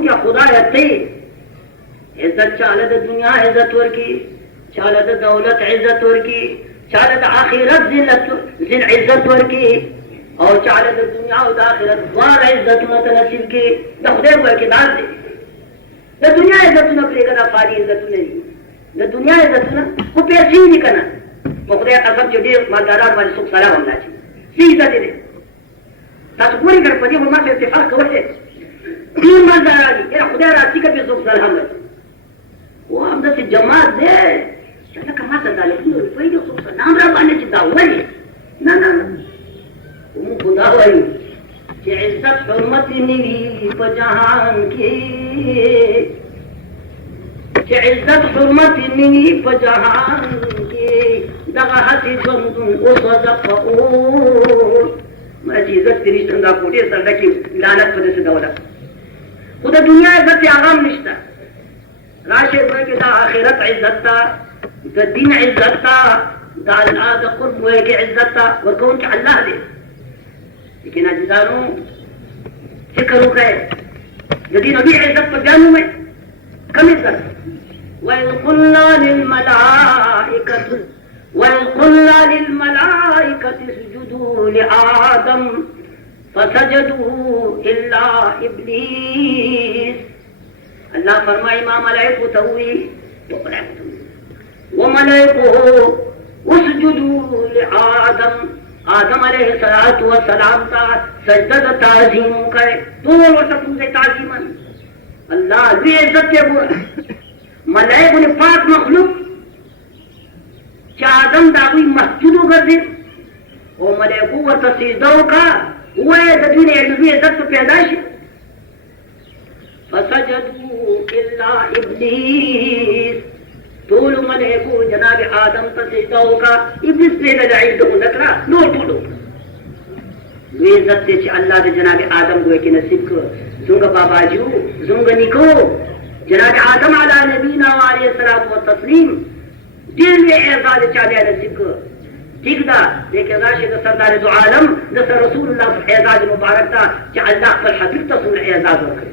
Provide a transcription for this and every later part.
कोण क्या खुदा यत्ते इज्जत चाले द दुनिया इज्जत वर की चाले द दौलत इज्जत वर की चाले द आखिरत जिल इज्जत वर की और चाले द दुनिया और आखिरत वार इज्जत मत नसीब की द खुदे वर के दाल दे द दुनिया इज्जत न प्रेगा द फारी इज्जत नहीं द दुनिया इज्जत न को पैसे नहीं करना वो खुदे कसम जो दे मालदार वाले सुख सलाम हमला सी इज्जत दे तासपुरी कर पदी वो से इत्तेफाक करते तीन मालदार ये खुदे राती का भी सुख सलाम है वो हम से जमात दे चला कमा से डाले कोई जो सुख नाम रा बाने चिता वही ना ना वो खुदा वही कि इज्जत हुर्मत निवी पजहान की कि इज्जत हुर्मत निवी पजहान की दगाहती जुंदुन उसदफऊ मैं इज्जत तेरी संदा कोटे सरदा की लानत पदे से दौलत खुदा दुनिया इज्जत आगाम निश्ता राशे हुए कि दा आखिरत इज्जत ता दा दिन इज्जत ता दा अल्लाह दा कुर्ब हुए कि इज्जत ता और कौन कि अल्लाह दे लेकिन अजीजानों फिक्र हो गए यदि नबी इज्जत पर जानू में कम इज्जत वल्कुल्ला लिलमलाइकति सुजुदू लिआदम फसजदू इल्ला इब्लीस अल्लाह फरमाए इमाम मलाइको तहुई तो वो मलाइको उसजुदू लिआदम आदम अलैहिस्सलातु वस्सलाम का सजदा ताज़ीम करे तो वो सब तुमसे ताज़ीमन अल्लाह भी इज्जत के बुरा मलाइको ने पाक मखलूक आदम दावी मस्जिदों कर दे वो मलाइको व तसीदों का वो है दुनिया इल्मी इज्जत तो पैदाइश फसजदू इल्ला इब्लीस तोल मलाइको जनाब आदम तसीदों का इब्लीस ने लगाई दो नकरा नो टूटो वे इज्जत से अल्लाह के जनाब आदम को के नसीब को जुंग बाबाजू जुंग निको जनाब आदम अला नबीना व अलैहि सलातु व तस्लीम दिल में एजाज चाले नसीब को ठीक था लेकिन राशिद सरदार दो आलम दस रसूलुल्लाह एजाज मुबारक था कि अल्लाह पर हबीब तस्ल एजाज करे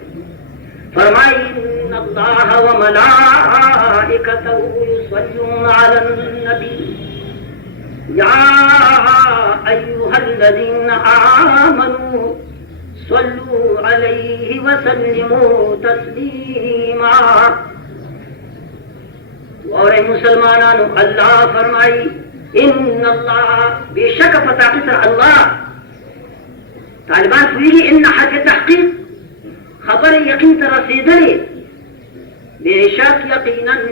फरमाई इन्नल्लाह व मलाइकतहु युसल्लूना अलन नबी या अय्युहल्लज़ीना आमनू सल्लू अलैहि व सल्लिमू तस्लीमा और मुसलमानों अल्लाह फरमाई इन्नल्लाह बेशक पता किसर अल्लाह तालिबान पूरी इन हक तहकीक खबर यकीन तरसीदले बेशक यकीनन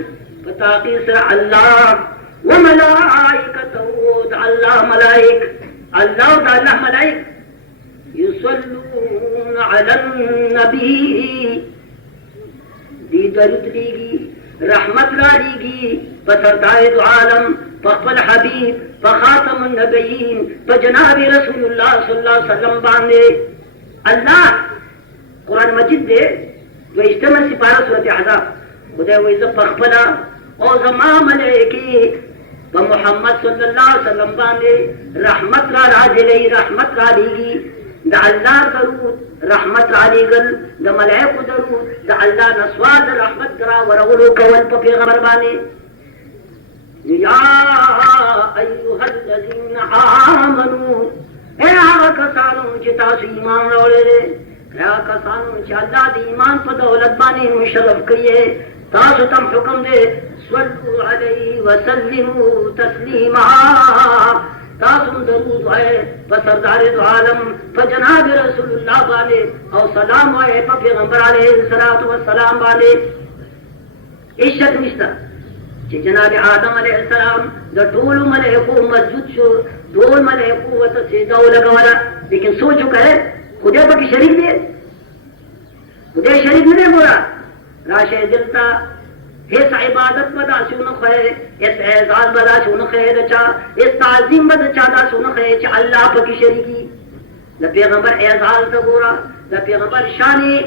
पता किसर अल्लाह व मलाइकतहु अल्लाह मलाइक अल्लाह मलाइक युसल्लून अलन नबी दी दरूद लीगी रहमत लालीगी बसरदार दो आलम फखल हबीब फखातम नबीयीन फजनाब रसूलुल्लाह सल्लल्लाहु अलैहि वसल्लम बांधे अल्लाह कुरान मजिद दे जो इज्तिमा सिपारा सूरत अहज़ाब खुदा वो इज्जत फखला और जमा मलाइकी व मोहम्मद सल्लल्लाहु अलैहि वसल्लम बांधे रहमत ला राजिले रहमत लालीगी द अल्लाह दरूद रहमत आलीगल द मलाइको दरूद द अल्लाह नस्वाद रहमत करा वरगुलो कवल पैगंबर बाने या अय्युहल्लज़ीना आमनू ए आगा कसानो चिता से ईमान रोले या कसानो च अल्लाह दी ईमान पर दौलत बाने मुशर्रफ करिए तासु तम हुक्म दे सल्लु अलैहि व सल्लिमू तस्लीमा तासुम दरूद है बसरदार दो आलम फजनाब रसूलुल्लाह वाले और सलाम है पैगंबर अलैहिस्सलातु वस्सलाम वाले इश्क निस्ता कि जनाब आदम अलैहिस्सलाम द टोल मलाइको मस्जिद शो डोल मलाइको व तसीदा लगवाला लेकिन सोचो कहे खुदा बकी शरीक दे खुदा शरीक नहीं बोला राशे दिलता इस इबादत बदा सुन खे इस एजाज बदा सुन खे दचा इस ताजीम बदा चादा सुन खे च अल्लाह पकी शरीकी द पैगंबर एजाज तबूरा द पैगंबर शानी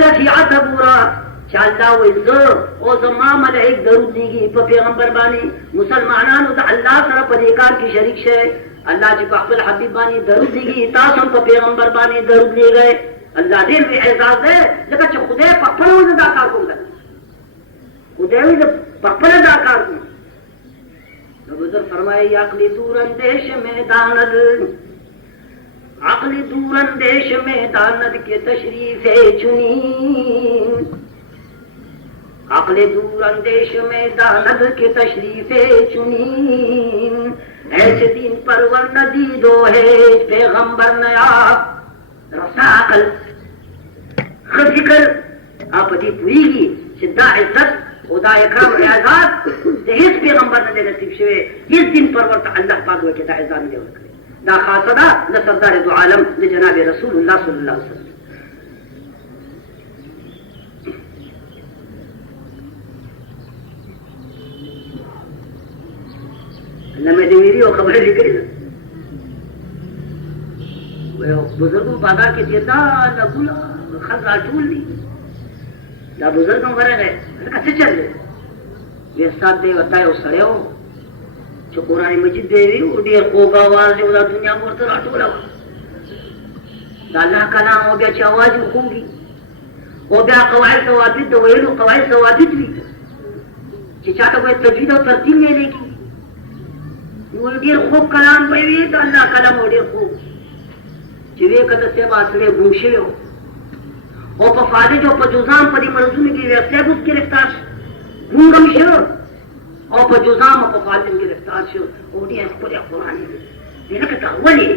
रफियत तबूरा च अल्लाह वइज़ो ओ जमा मलाइक दरूद दीगी प पैगंबर बानी मुसलमानान द अल्लाह सरा परेकार की शरीक छे अल्लाह जी को अफल हबीब बानी दरूद दीगी तासम प पैगंबर बानी दरूद ले गए अल्लाह दे भी एजाज दे लेकिन जो खुदे पप्पल हो दा कार को कर खुदे भी पप्पल दा कार को तो बुजुर्ग फरमाए अकली दूर अंदेश में दानद अकली दूर अंदेश में दानद के तशरीफ चुनी अकली दूर अंदेश में दानद के तशरीफ चुनी ऐसे दिन परवर नदी दो है पैगंबर नया रसाकल खजिकल आप दी पूरी सिद्धा इज्जत खुदा इकराम एजाज ते हिस पैगंबर ने नसीब शवे इस दिन परवर अल्लाह पाक के दा एजाज ने करे दा खासदा न सरदार दो आलम ने जनाब रसूलुल्लाह सल्लल्लाहु अलैहि वसल्लम अल्लाह में मेरी वो खबर लिखी वो बुजुर्गों बादा के देता लगुला खजा टूली दा बुजुर्गों करे गए कैसे चल रहे वे साथ दे बताए उस सड़े हो जो कुरान मजिद देवी उड़िया कोगा आवाज जो उदा दुनिया में तो राटोला अल्लाह का नाम हो गया आवाज होगी हो गया कवायद सवाबित तो वही लोग कवायद सवाबित भी चिचाता कोई तजवीद और तरतीब लेने की उड़िया खूब कलाम पे भी तो अल्लाह कलाम उड़िया खूब जिवे कद से बासरे घूमशे हो और पफादे जो पजुजाम परी मरजूम की व्यवसाय उस गिरफ्तार घूंगम शो और पजुजाम और पफादे गिरफ्तार शो ओडिया पूरे कुरान में देना का वली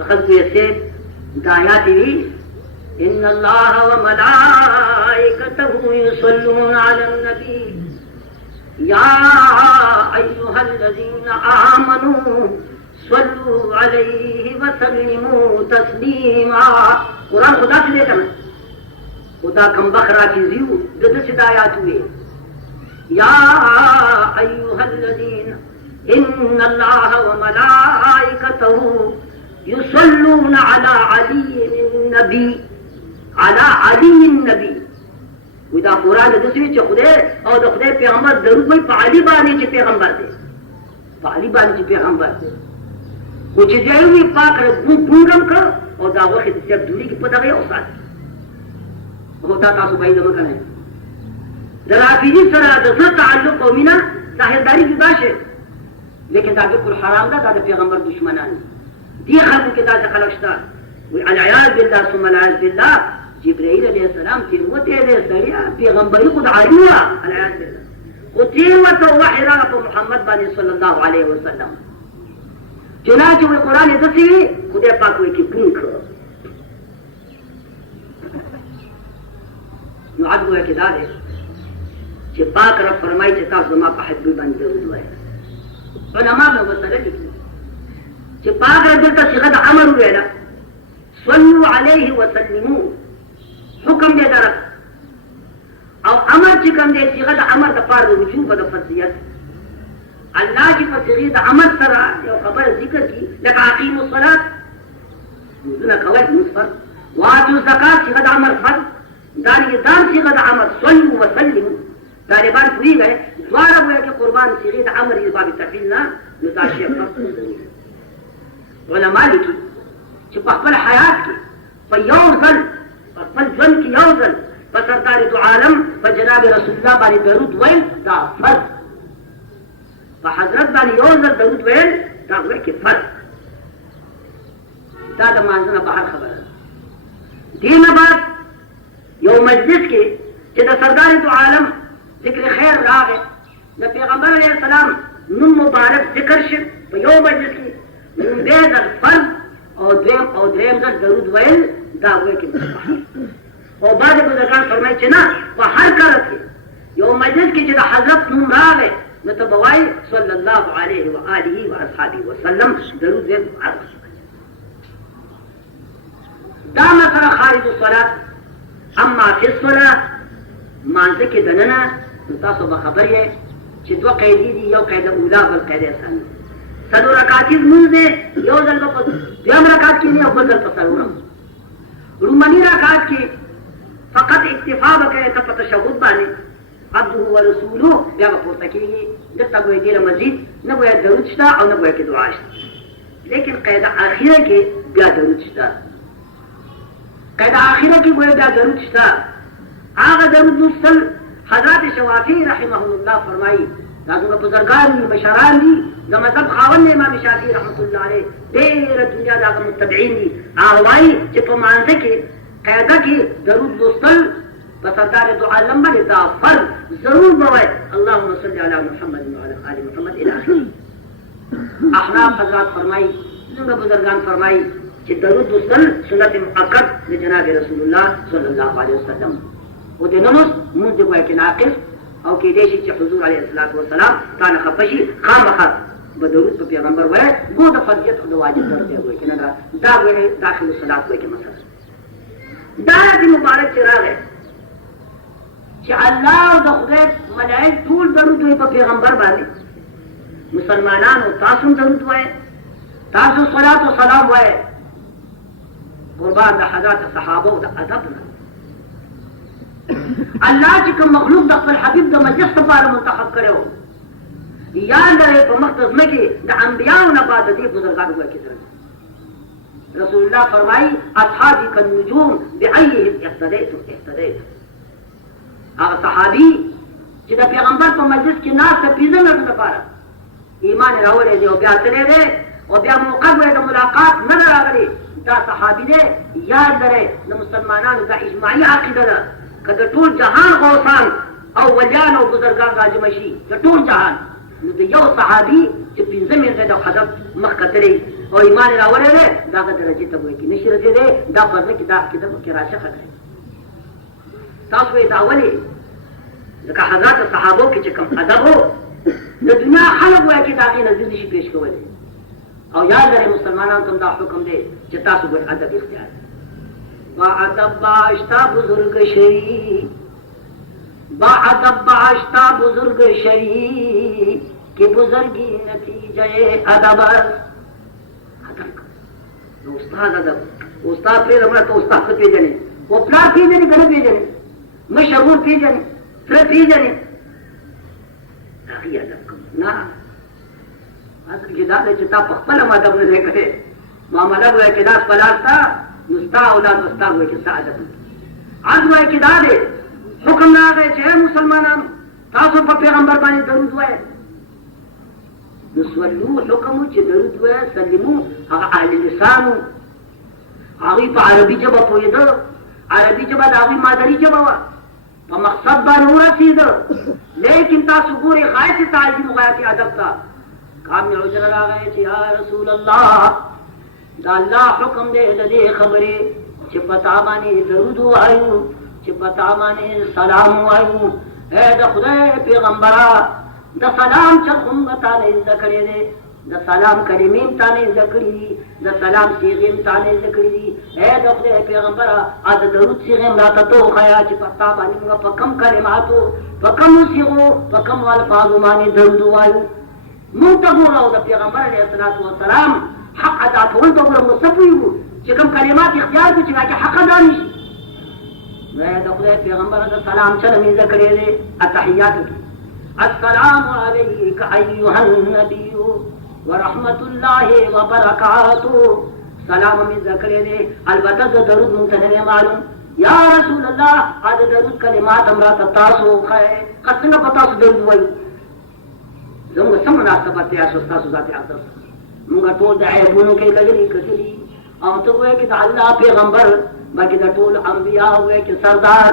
अखद को ऐसे दायात भी इन्नल्लाह व मलाइकतहु युसल्लूना अलन नबी या अय्युहल्लज़ीना आमनू सल्लू अलैहि व सल्लिमू तस्लीमा कुरान खुदा से लेकर खुदा कम बखरा की जीव दद से दायात हुए या अय्युहल्लज़ीन इन्नल्लाह व मलाइकतहु युसल्लूना अला अलीन नबी अला अलीन नबी खुदा कुरान दूसरी चखदे और खुदे पैगंबर जरूर कोई पाली बानी चे पैगंबर दे पाली बानी चे पैगंबर दे कुछ जाई पाक गुंगम का और दावा के जब दूरी की पता गया उस होता था सुबह जमा करने दराफीजी सरा दसर ताल्लुक कौमीना जाहिरदारी जुदा है लेकिन दागे कुल हराम दा दादा पैगंबर दुश्मनान दी खल्क के दादा खलकता अल-अयाज बिल्लाह सुम्मा अल-अयाज बिल्लाह जिब्राइल अलैहि सलाम तिरवते दे सरिया पैगंबरी खुद आलिया अल-अयाज बिल्लाह वो तिरवत वहरा को मोहम्मद बानी सल्लल्लाहु अलैहि वसल्लम चुनाच हुए कुरान दसी खुदे पाक हुए की पुंख नुआद हुए के दादे जे पाक रब फरमाई चता जुमा का हद बन दरूद हुए उलमा में वसले लिखी जे पाक रब का सिगत अमर हुए ना सल्लु अलैहि व सल्लिमू हुक्म दे दर और अमर चिकम दे सिगत अमर द फर्ज वजूब द फर्जियत अल्लाह की फसीद अमर सरा जो खबर जिक्र की लका अकीमु सलात मुजना कवायद मुसफर वातु ज़कात सिगत अमर फर्ज दानी दान सिगत अमर सल्लु व सल्लिमू तालिबान पूरी गए द्वारा हुए के कुर्बान सिगत अमर इस बाब तफील ना मुताशिर फर्ज उलमा लिखी जो पहपल हयात की फयौजल पहपल जन की यौजल फसरदार दो आलम फजनाब रसूलुल्लाह बानी दरूद वैल दा फर्ज हजरत बानी योजर दरूद वेल दा हुए के फर्ज दादा मानना बाहर खबर दीन बात यो मजलिस के जदा सरदार तो आलम जिक्र खैर रागे न पैगंबर अलैहिस्सलाम नुम मुबारक जिक्र श यो मजलिस की नुम बेद फर्ज और द्रेम दरूद वेल दा हुए के और बाद बुजुर्गान फरमाई चना बाहर करत यो मजलिस की जदा हजरत नुम रागे मतलब बवाई सल्लल्लाहु अलैहि व आलिहि व अस्हाबी वसल्लम दरूद दे दाम सरा खारिज الصلاه اما في الصلاه मानसे के दनना तاسو به खबर है چې دوه قاعده دي یو قاعده اوله بل قاعده ثانيه سلو رکعات موږ دې یو ځل په یم رکعات کې نه او بل ځل په سلورم رومانی رکعات کې فقط اکتفا وکړه ته په تشهود باندې عبده ورسوله بیا په پورته کېږي دلته کوئی ډېر مزید نه وایي درود شته او نه وایي کې دعا شته لیکن قاعده اخیره کې بیا درود شته कहता आखिर की गोए दा दरूद था आगा दरूद मुसल हजरत शवाफी रहमहुल्लाह फरमाई दादूगा बुजुर्गान बशरान दी द मजहब खावन ने इमाम शाफी रहमतुल्लाह अलैह देर दुनिया दा मुत्तबईन दी आवाई जे पमानते के कायदा की दरूद मुसल बसरदार दो आलम बने दा फर्ज जरूर बवे अल्लाहुम्मा सल्ली अला मुहम्मद व अला आलि मुहम्मद इला आखिर अहनाफ हजरत फरमाई दुनिया बुजुर्गान फरमाई कि दरूद मुसल सुन्नत मुअक्कद ले जनाब रसूलुल्लाह सल्लल्लाहु अलैहि वसल्लम वो दिनोस मुझे वो के नाकिस और के देशी के हुजूर अलैहि सल्लल्लाहु अलैहि वसल्लम तान खफशी खामख बदरूद पे पैगंबर वह वो द फर्जियत खुद वाजिब करते हुए कि ना दा वे दाखिल सलात हुए के मसला दायत मुबारक चिराग है कि अल्लाह और द खुदा मलाइक टूल दरूद पे पैगंबर बाने मुसलमानान और तासुम दरूद हुए तासु सलात और सलाम हुए कुर्बान द हज़रत सहाबा द अदब अल्लाह जी का मखलूक दखल हबीब द मजलिस पर मुंतखब करे हो याद रहे तो मकसद में कि द अंबिया व नबाद दी बुजुर्गान हुए की तरह रसूलुल्लाह फरमाई असहाबी का नुजूम बिअय्यिहिम इख्तदैतु आ सहाबी जिदा पैगंबर पर मजलिस के नाम से पीजन न पारा ईमान रावले जो ब्या चले रे और ब्या मौका हुए द मुलाकात न रागले दा सहाबी ने याद रहे द मुसलमानान दा इजमाई अकीदा कद टूल जहान गौसान और वलियान और बुजुर्गान राजमशी द टूल जहान द यो सहाबी जो पिंजम में द खदब मखतरे और ईमान रावले रे दा का दरजे तब की नशरत दे दा फर्ज की दा किताब के राशा खतरे तासवे दावले लका हजरत सहाबों के कम अदब हो द दुनिया खलक हुआ कि दागी नजदीक शी पेश कोले और याद रहे मुसलमानों तुम दा हुक्म दे जता सुबह अदब इख्तियार बा अदब बाश्ता बुजुर्ग शरी बा अदब बाश्ता बुजुर्ग शरी कि बुजुर्गी नतीजे अदब अदब उस्ताद अदब उस्ताद पे रमना तो उस्ताद पे जने वो प्लाट पे जने घर पे जने मशहूर पे जने फिर पे जने ताकि अदब ना असल किताब चिता पखपल अदब ने करे मामला हुआ कि दास पलास्ता नुस्ता औलाद वस्ता हुए कि सादत आज हुआ कि दादे हुक्म ना गए छे मुसलमानान तासो पर पैगंबर बानी दरूद हुआ नस्वल्लू हुक्म च दरूद हुआ सल्लिमू अहले लिसान आवी पर अरबी जब पोयदो अरबी जब आवी मादरी जब हुआ तो मकसद बान हो रसीद लेकिन तासो गोरे गाय से ताजीम गाय के अदब था काम में उजर आ गए थे या रसूल अल्लाह दा अल्लाह हुक्म दे दे खबरे चिपता माने दरूद आयु चिपता माने सलाम आयु ए द खुदा पैगंबरा द सलाम चल उम्मता ने ज़करे दे द सलाम कलिमीम ताने ज़करी द सलाम सीगीम ताने ज़करी ए द खुदा पैगंबरा आद दरूद सीगीम रात तो खया चिपता माने पकम कलिमातो पकम सीगो पकम अल्फाज माने दरूद आयु मुंतगुरा द पैगंबर अलैहिस्सलातु वस्सलाम हक अदा कौन तो मुस्तफीबु चिकम कलिमात इख्तियार को चिका के हक अदा नहीं मैं द खुदा पैगंबर द सलाम चल में ज़करे दे अतहियात अस्सलामु अलैका अय्युहन नबिय्यु व रहमतुल्लाहि व बरकातुहू सलाम में ज़करे दे अलबत्ता दरूद मुंतने मालूम या रसूल अल्लाह आज दरूद कलिमात हमरा तासो खै कसंग पता सु दरूद वई जंग समनासबत या सुस्ता सुजाते अदब मुंगा तो दाए बुनो के लगरी कजरी और तो हुए कि अल्लाह पैगंबर बाकी द टोल अंबिया हुए कि सरदार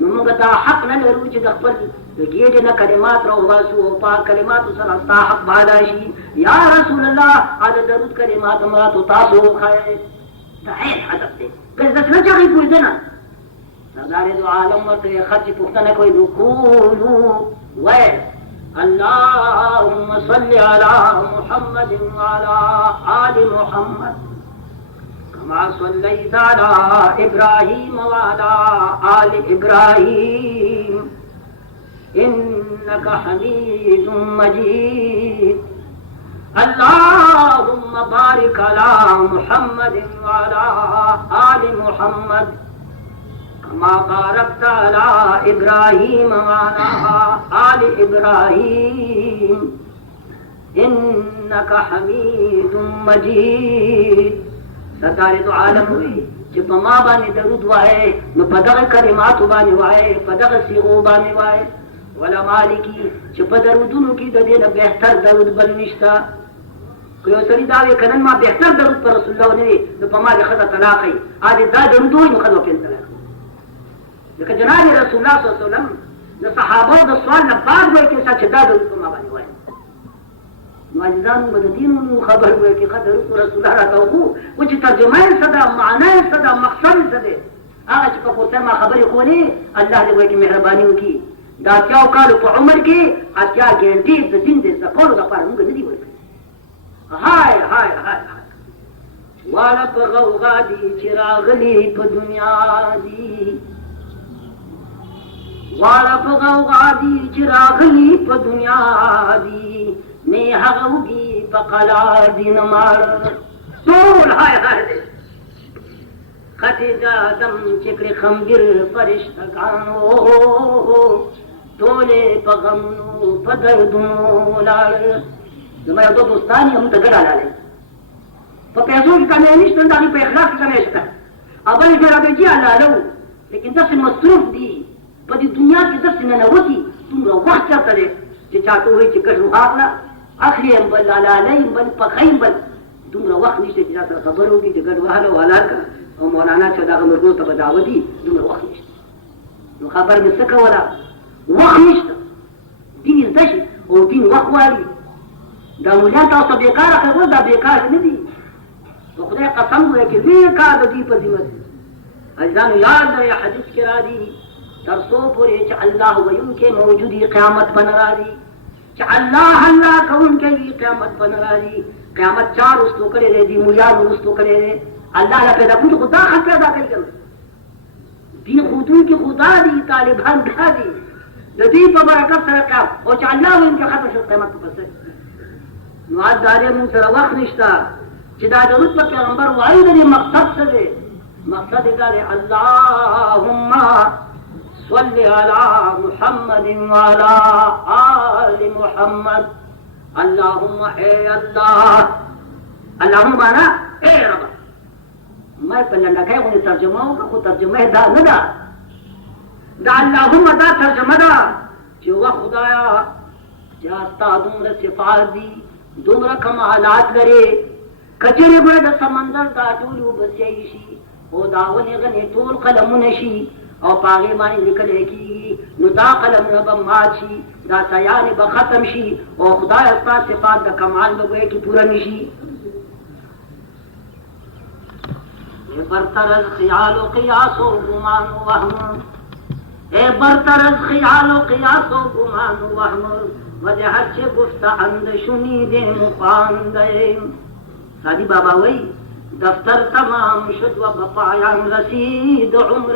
मुंगा दा हक न रुचि दखल ये जे न कलिमात रो वासु पा कलिमात सर अस्ता हक बादाशी या रसूल अल्लाह आज दरूद कलिमात हमरा तो तासो खाए दाए अदब दे कस दस न चाहिए पूछ देना सरदार दो आलम मत खर्च पुख्ता न कोई दुखूलू वे अल्लाहुम्मा सल्ली अला मुहम्मद व अला आलि मुहम्मद कमा सल्लैता अला इब्राहीम व अला आलि इब्राहीम इन्नका हमीदुम मजीद अल्लाहुम्मा बारिक अला मुहम्मद व अला आलि मुहम्मद कमा बारकता अला इब्राहीम व अला आलि इब्राहीम इन्नका हमीदुम मजीद सरदार दो आलम हुई چې په ما باندې درود وایي نو په دغه کلماتو باندې وایي، په دغه صیغو باندې وایي. علما لیکي چې په درودونو کې د دې نه بهتر درود بل نشته. که یو سړي دا وایي که نن ما بهتر درود په رسول الله ونه وي نو په ما دې ښځه طلاق وي، دا درود وایي نو ښځه ورپسې طلاق وي. لکه جناب رسول الله صلی الله علیه وسلم د صحابو د سوال نه بعد وایي چې دا درود په ما باندې وایي. نو عزیزانو به د دین خبر وایي چې درود رسول الله راته وکړو، و چې ترجمه یې څه ده، معنا یې څه ده، مقصد یې څه دی. هغه چې په پورته ما خبرې کولې الله دې وایي چې مهرباني وکړي. د اتیاو کالو په عمر کې اتیا ګنټې د دین د زده کولو لپاره موږ نه دي ورکړي. هاي هاي هاي واړه په غوغا دي چې راغلي په دنیا دي، واړه په غوغا دي چې راغلي په دنیا دي، نه هغه وږي په قلا دي نه ماړه ټول هاي هاي دی. خطې د آدم چې کړې خمګیر فرشتګانو، ټولې په غمونو په دردونو ولاړه. زما یو دوه دوستان یې موږ ته ګډه لاړې، په پیسو کې کمی نشته، د هغې په اخلاص کې کمی شته. او بل یې رابطي حلاله وو، لیکن داسې مصروف دي په دې دنیا کې، داسې ننوتي. دومره وخت چېرته دی چې چاته ووایي چې ګډ واخله، اخلي یم بل حلالۍ یم بل پخه یم بل. دومره وخت نشته چې چا سره خبره وکړي چې ګډ واخله او حلال کړه. او مولانا چې دغه ملګرو ته به دعوت دي، دومره وخت نشته. نو خبر مې څه کوله، وخت نشته. دین زده شي او دین وخت غواړي. دا مولیان تاسو بېکاره خبره، دا بېکار نه دي. نو خدای قسم وایي چې لوی کار د دوی په ذمه دي. عزیزانو یاد لرئ حدیث کې راځي تر څو پورې چې الله ویونکی موجود وي قیامت به نه راځي. چې الله الله کوونکی وي قیامت به نه راځي. قیامت چا رستو کړی دی؟ دې مولیانو رستو کړی دی. الله لا پیدا کوونکی خو دا خلک پیدا کوي که نه؟ دین ښودونکي خو دا دي، طالبان دا دي. د دې په برکت سره قیام او چې الله ویونکی ختم شو قیامت په پسې. نو آج دا دی موږ سره وخت نشته چې دا درود په پیغمبر وایو. د دې مقصد څه دی؟ مقصد یې دا دی اللهم صل علی محمد وعلى آل محمد. اللهم اے اللہ، اللهم معنا اے رب. میں په لنډکۍ غوندې ترجمه وکړه، خو ترجمه دا نه ده. دا اللهم دا ترجمه ده چې وا خدایا چې ستا دومره صفات دي، دومره کمالات لري. کچېرې ګوره د سمندر دا ټول اوبه سیی شي او دا ونې غنې ټول قلمونه شي او په هغې باندې لیکلی کېږي، نو دا قلمونه به مات شي، دا سیانې به ختم شي او خدایه ستا صفات د کمال به ګویا کې پوره نه شي. برتر از خیال و قیاس و گمان و وهم، اے برتر از خیال و قیاس و گمان و وهم، وجه هرچه گفته‌اند شنیدیم و خواندیم. سادی بابا وی دفتر تمام شد و به پایان رسید عمر،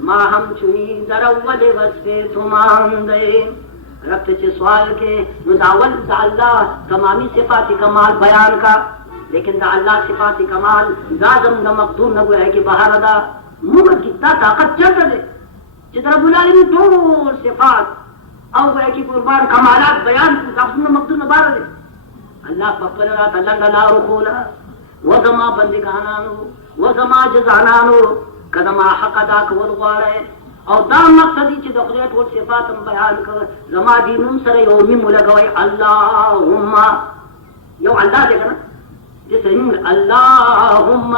ما همچنین در اول وصف تو ماندیم. رب ته چې سوال کې نو د اول د الله تمامي صفات کمال بیان کا، لیکن دا اللہ صفات کمال دا زمون دا مقدور نہ گویا کہ بہار دا موږ کی تا طاقت چلتا دے چې رب العالمین ټول صفات او گویا کہ قربان کمالات بیان کو دا زمون مقدور نہ بار دے. اللہ پپر رات اللہ لا رخولا وزما بندگانانو وزما جزانانو کدما حق ادا کول غواړي او دا مقصدی چې د خدای ټول صفات بیان کړ. زما دینم سره یو میم لګوي اللهم یو الله دې کنه جیسے اللهم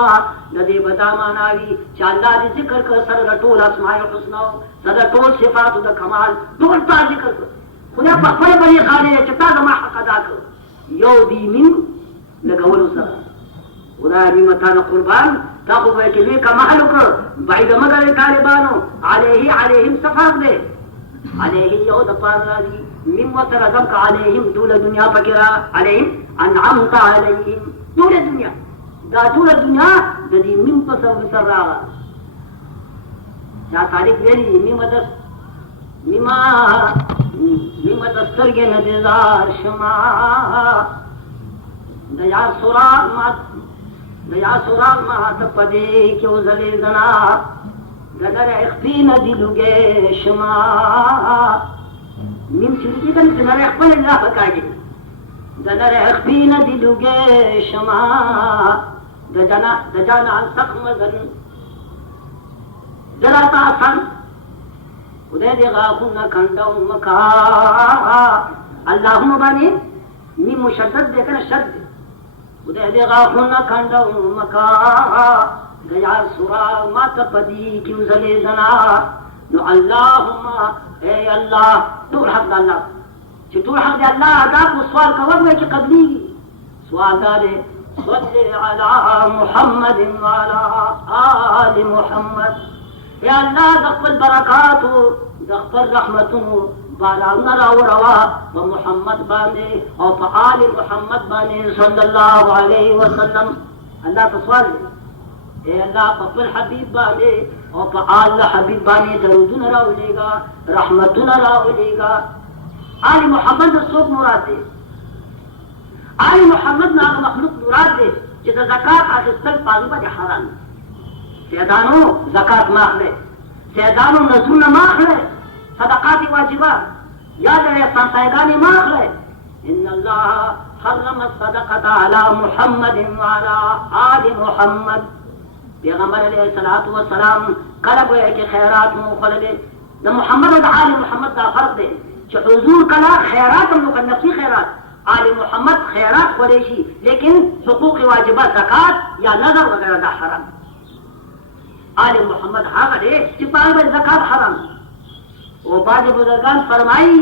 ندی بدا ماناوی چې الله دې ذکر کړ سره ټول اسماء الحسنا سره ټول صفات د کمال ټول تا ذکر کړ. خدای په خپل باندې خاله چې تا زما حق ادا کړ یو دی مين لګول سره خدای دې متان قربان تا خو به کې کمال وکړ بعید مگر طالبانو علیهم صفات دې علیه یو د پاره من وترزم علیهم طول دنیا فکرا علیهم انعمت علیهم طول دنیا دا طول دنیا د دې من په سبب سره راغله. دا تاریخ ویلي مما سترګې نه دیدار شما د یار سورا ما ته پدې کې وزلیدنا د لر اخفي نه دي لوګې شما نیم شریکی کنی چې لر اخفل الله پکاږي د لر اخفي نه دي لوګې شما د جانا سخ مزن जरा तासन उदय देगा खुना खंडा मका अल्लाहुम्मा बानी मी मुशद्दद देखना शद्द उदय देगा खुना खंडा मका गया सुरा मात पदी क्यों जले जना नो अल्लाहुम्मा ए अल्लाह तू हक अल्लाह चतुर हक अल्लाह अदा को सवाल कवर में कि कबली सवाल दारे सल्ले अला मुहम्मद व अला आलि मुहम्मद या अल्लाह दखल बरकात दखल रहमत बाला नरा रवा व मुहम्मद बाने और आलि मुहम्मद बाने सल्लल्लाहु अलैहि वसल्लम अल्लाह तो सवाल ए अल्लाह पपल हबीब बाने और आल हबीब बाने दरूद नरा उलेगा रहमत नरा उलेगा आलि मोहम्मद सोक मुराद दे आलि मोहम्मद ना मखलूक मुराद दे जिस ज़कात आखिस्तल पाज़ुबा हराम सेदानो ज़कात माखले सेदानो नज़ुन माखले सदक़ात वाजिबा याद रहे संसायगानी माखले इन्नल्लाह हर्रम सदक़त अला मुहम्मद व अला आलि मुहम्मद पैगंबर अलैहिस्सलातु वस्सलाम कलब के खैरात मुखलले न मुहम्मद व आलि मुहम्मद का फर्क दे हुजूर कला खैरात हम लोग नफसी खैरात आले मोहम्मद खैरात पड़ेगी लेकिन हुकूक वाजिबा ज़कात या नजर वगैरह दा हराम आले मोहम्मद हागरे सिपाही में ज़कात हराम वो बाद बुजुर्गान फरमाई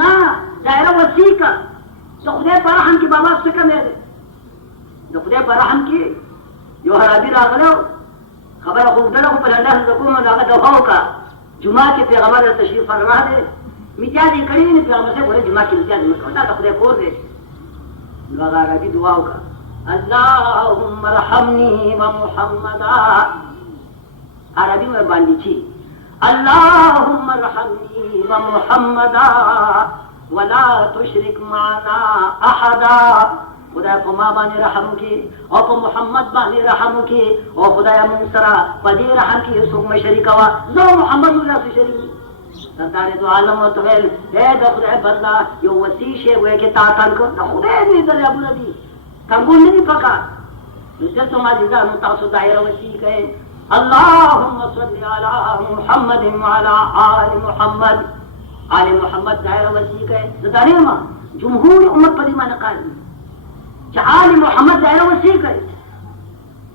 ना दायरा वसी का तो खुदे पर हम की बाबा से कम है तो खुदे पर हम की जो हराबी रागलो खबर खूब दलो को पहले हुकूमत लगा दफाओ का जुमा के पैगंबर तशरीफ फरमा दे मिजाजी करी ने पैगंबर से बोले जुमा की मिजाजी में कहता खुदे कोर दे लगा की दुआ का अल्लाहुम्मा रहमनी व मुहम्मदा अरबी में बांधी थी अल्लाहुम्मा रहमनी व मुहम्मदा वला तुशरिक माना अहदा खुदा को मां बानी रहम की और को मोहम्मद बानी रहम की और खुदा मुसरा पदी रहम की सुख में शरीक हुआ जो मोहम्मद अल्लाह से शरीक सरदार दो आलम तो वेल ए खुदा बंदा यो वसी शे हुए के तातन को खुदा नहीं दे अबू नबी कंगुल नहीं पका दूसरे तो माजिदा मुतासु दायरा वसी कहे अल्लाहुम्मा सल्ली अला मुहम्मद व अला आलि मुहम्मद दायरा वसी कहे सरदार मां जमहूर उम्मत पदी मान काल आलि मोहम्मद दायरा वसी करे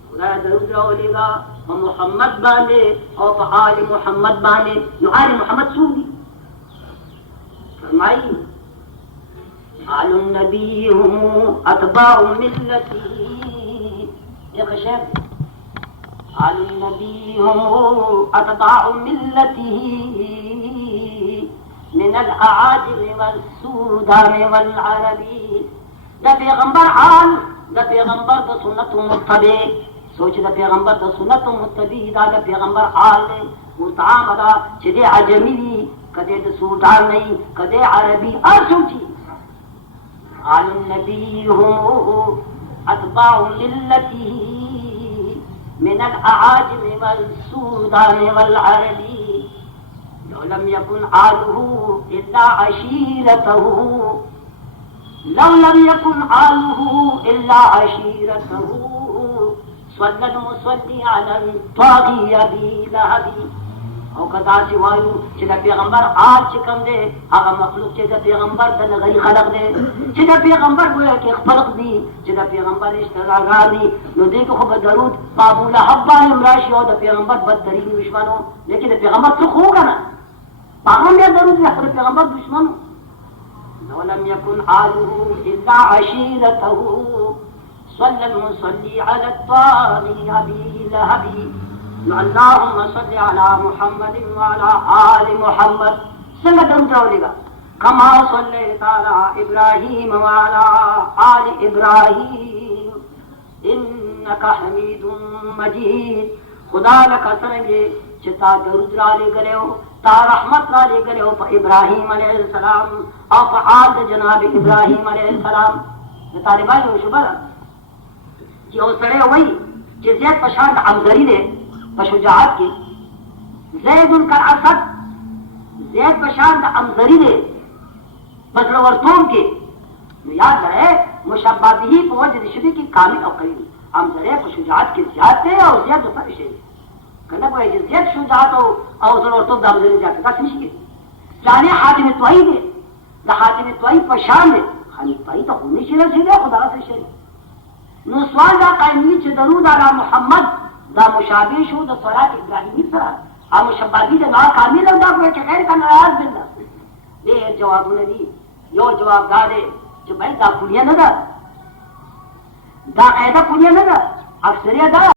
खुदा दरूद रौलेगा और मोहम्मद बाने और आलि मोहम्मद बाने नो आलि मोहम्मद सूंगी फरमाई आलु नबी हुम अतबाउ मिल्लती ये खशब आलु नबी हुम अतबाउ मिल्लती मिन अल आजिम वल सूदान वल अरबी दा पैगंबर आल दा पैगंबर दा सुन्नत मुत्तबे सोच दा पैगंबर दा सुन्नत मुत्तबी दा पैगंबर आल ने मुताम दा चदे अजमी कदे दा सूडान नहीं कदे अरबी और सोची आल नबी हो अतबाउ मिल्लती मिन अल आजिम वल सूदान वल अरबी लौ लम यकुन आलुहु इल्ला अशीरतहु लौ लम यकुन आलुहु इल्ला अशीरतहु सल्लल मुसल्ली अलल तागी अबी लहबी और कदा सिवायु चिदा पैगंबर आज चिकम दे आगा मखलूक चिदा पैगंबर दन गई खलक दे चिदा पैगंबर गोया के खलक दी चिदा पैगंबर इश्तरागा दी नो दे को खबर दरूद बाबू लहब्बा इमराशी और पैगंबर बदतरीन दुश्मनो लेकिन पैगंबर तो होगा ना पागल दे दरूद या पैगंबर दुश्मनो ولم يكن آله إلا عشيرته صلى المصلي على الطاغي أبي لهب اللهم صل على محمد وعلى آل محمد سنة درجة كما صليت على إبراهيم وعلى آل إبراهيم إنك حميد مجيد خدا لك سنجي چتا درود را لے گلے ہو تا رحمت را لے گلے ہو ابراہیم علیہ السلام اور آل جناب ابراہیم علیہ السلام یہ طالبان ہو شبہ کہ وہ سڑے ہوئی کہ زید پشاند عمزری نے پشجاعت کی زید ان کا اسد زید پشاند عمزری نے بزرورتون کے یاد رہے مشبہ بھی فوج رشدی کی کامل اور قریب عمزری پشجاعت کی زیادت ہے اور زید پر شہید कहना कोई जिद्दियत शुदा तो अवसर और तो दामदनी जाके का समझिए जाने हाथ में त्वाई दे दा हाथ में त्वाई पशान दे खाली त्वाई तो होनी चाहिए सीधे खुदा से शरी नो सवाल दा कायमी च दरूद अला मोहम्मद दा मुशाबे शो दा सलात इब्राहिमी सरा आ मुशब्बादी दे ना कामिल दा को के खैर का नयाज दिंदा ये जवाब ने दी यो जवाब दा दे जो भाई दा कुलिया ना दा कायदा कुलिया ना दा अक्सरिया दा